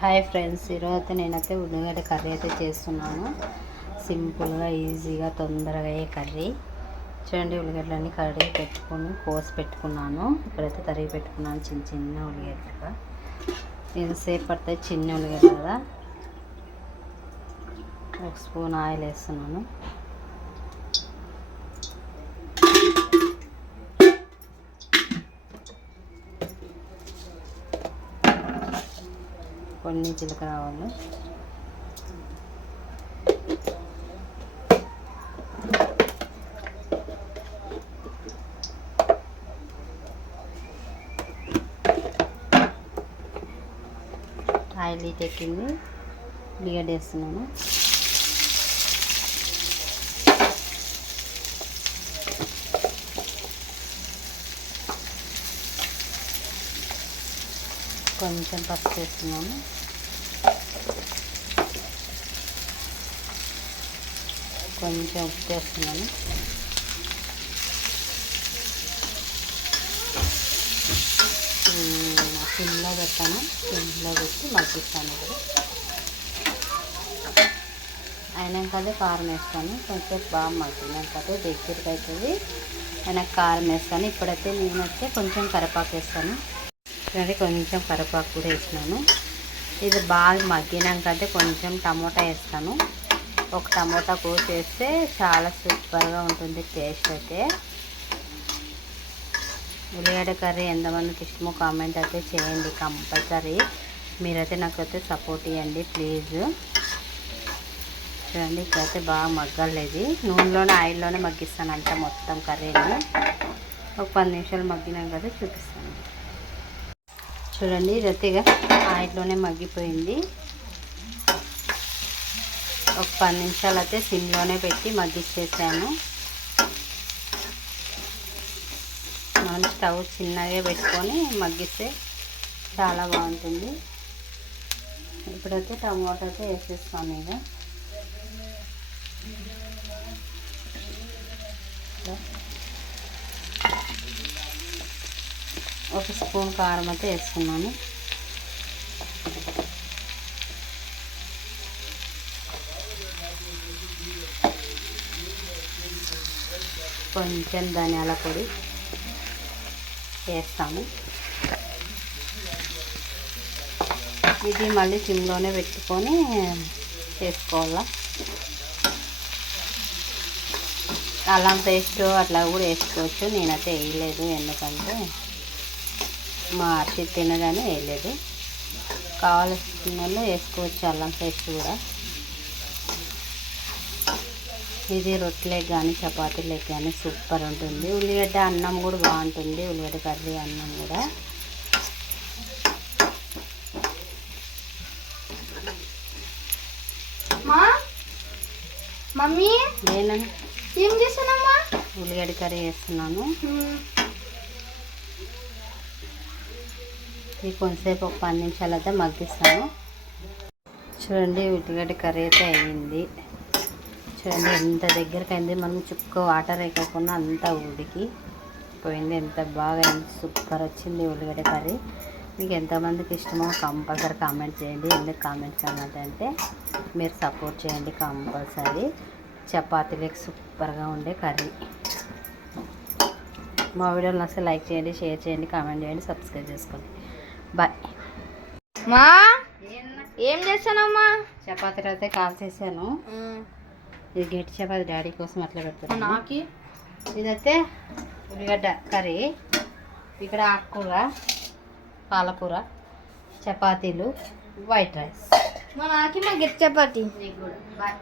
Hi friends ఈరోజు అయితే నేనైతే ఉల్లిగడ్డ కర్రీ అయితే చేస్తున్నాను. సింపుల్గా ఈజీగా తొందరగా అయ్యే కర్రీ. చూడండి ఉల్లిగడ్డలన్నీ కడిగి పెట్టుకొని కోసి పెట్టుకున్నాను. ఇప్పుడైతే తరిగి పెట్టుకున్నాను చిన్న చిన్న ఉల్లిగడ్డలుగా. ఎంతసేపు పడితే చిన్న ఉల్లిగడ్డ కదా ఒక స్పూన్ ఆయిల్ వేస్తున్నాను. కొన్ని జీలకర్ర ఆవాలు ఆయిల్ హీట్ ఎక్కింది. ఉల్లిగడ్డ వేస్తున్నాను. కొంచెం పసుపు వేస్తున్నాను కొంచెం ఉప్పు వేస్తున్నాను సిమ్లో పెట్టాను సిమ్లో పెట్టి మగ్గిస్తాను ఇప్పుడు. అయినాకదే కారం వేస్తాను కొంచెం బాగా మగ్గినాకదే దగ్గరికి అవుతుంది. అయినా కారం వేస్తాను ఇప్పుడైతే నేనైతే కొంచెం కరివేపాకు వేస్తాను. చూడండి కొంచెం కరివేపాకు కూడా వేసినాను. ఇది బాగా మగ్గినాకంటే కొంచెం టమోటా వేస్తాను. ఒక టమోటా కోసి వేస్తే చాలా సూపర్గా ఉంటుంది టేస్ట్ అయితే. ఉల్లిగడ్డ కర్రీ ఎంతమందికి ఇష్టమో కామెంట్ అయితే చేయండి కంపల్సరీ. మీరైతే నాకైతే సపోర్ట్ ఇవ్వండి ప్లీజ్. చూడండి ఇక్కడైతే బాగా మగ్గలేదు. నూనెలోనే ఆయిల్లోనే మగ్గిస్తాను అంట మొత్తం కర్రీని. ఒక పది నిమిషాలు మగ్గినాక అయితే చూపిస్తాను. చూడండి రతిగా ఆయిల్లోనే మగ్గిపోయింది. ఒక పది నిమిషాలు అయితే సిమ్లోనే పెట్టి మగ్గిచ్చేసాను మనం స్టవ్ చిన్నగా పెట్టుకొని మగ్గిస్తే చాలా బాగుంటుంది. ఇప్పుడైతే టమాటో అయితే వేసేస్తాను ఇక. ఒక స్పూన్ కారం అయితే వేసుకున్నాను. కొంచెం ధనియాల పొడి వేస్తాము ఇది మళ్ళీ సిమ్లోనే పెట్టుకొని చేసుకోవాలా అల్లం పేస్ట్ అట్లా కూడా వేసుకోవచ్చు. నేనైతే వేయలేదు ఎందుకంటే మా అచ్చి తినగానే వేయలేదు కావాల్సిన వాళ్ళు వేసుకోవచ్చు అల్లం పేస్ట్ కూడా. ఇది రొట్టెలకు కానీ చపాతీలకు కానీ సూపర్ ఉంటుంది. ఉల్లిగడ్డ అన్నం కూడా బాగుంటుంది. ఉల్లిగడ్డ కర్రీ అన్నం కూడా. మమ్మీ? నేను? ఏం ఉల్లిగడ్డ కర్రీ వేస్తున్నాను ఇది కొంతసేపు ఒక పది నిమిషాలు అయితే మగ్గిస్తాను. చూడండి ఉల్లిగడ్డ కర్రీ అయితే అయింది చూడండి ఎంత దగ్గరికి అయింది మనం చుక్క వాటర్ వేయకుండా అంతా ఉడికి పోయింది. ఎంత బాగా అయింది. సూపర్ వచ్చింది ఉల్లిగడ్డ కర్రీ. మీకు ఎంతమందికి ఇష్టమో కంపల్సరీ కామెంట్ చేయండి. ఎందుకు కామెంట్ కామెంట్ అంటే మీరు సపోర్ట్ చేయండి కంపల్సరీ. చపాతీలకు సూపర్గా ఉండే కర్రీ. మా వీడియోలు నచ్చితే లైక్ చేయండి షేర్ చేయండి కామెంట్ చేయండి సబ్స్క్రైబ్ చేసుకోండి. బాయ్. మా? ఏం చేస్తానమ్మా చపాతీలు అయితే కాల్ చేశాను. ఇది గట్టి చపాతి డాడీ కోసం అట్లా పెడతాను. నాకి? ఇదైతే ఉల్లిగడ్డ కర్రీ ఇక్కడ ఆకుకూర పాలకూర చపాతీలు వైట్ రైస్. మా నాకి మా గిట్ చపాతి. బాయ్.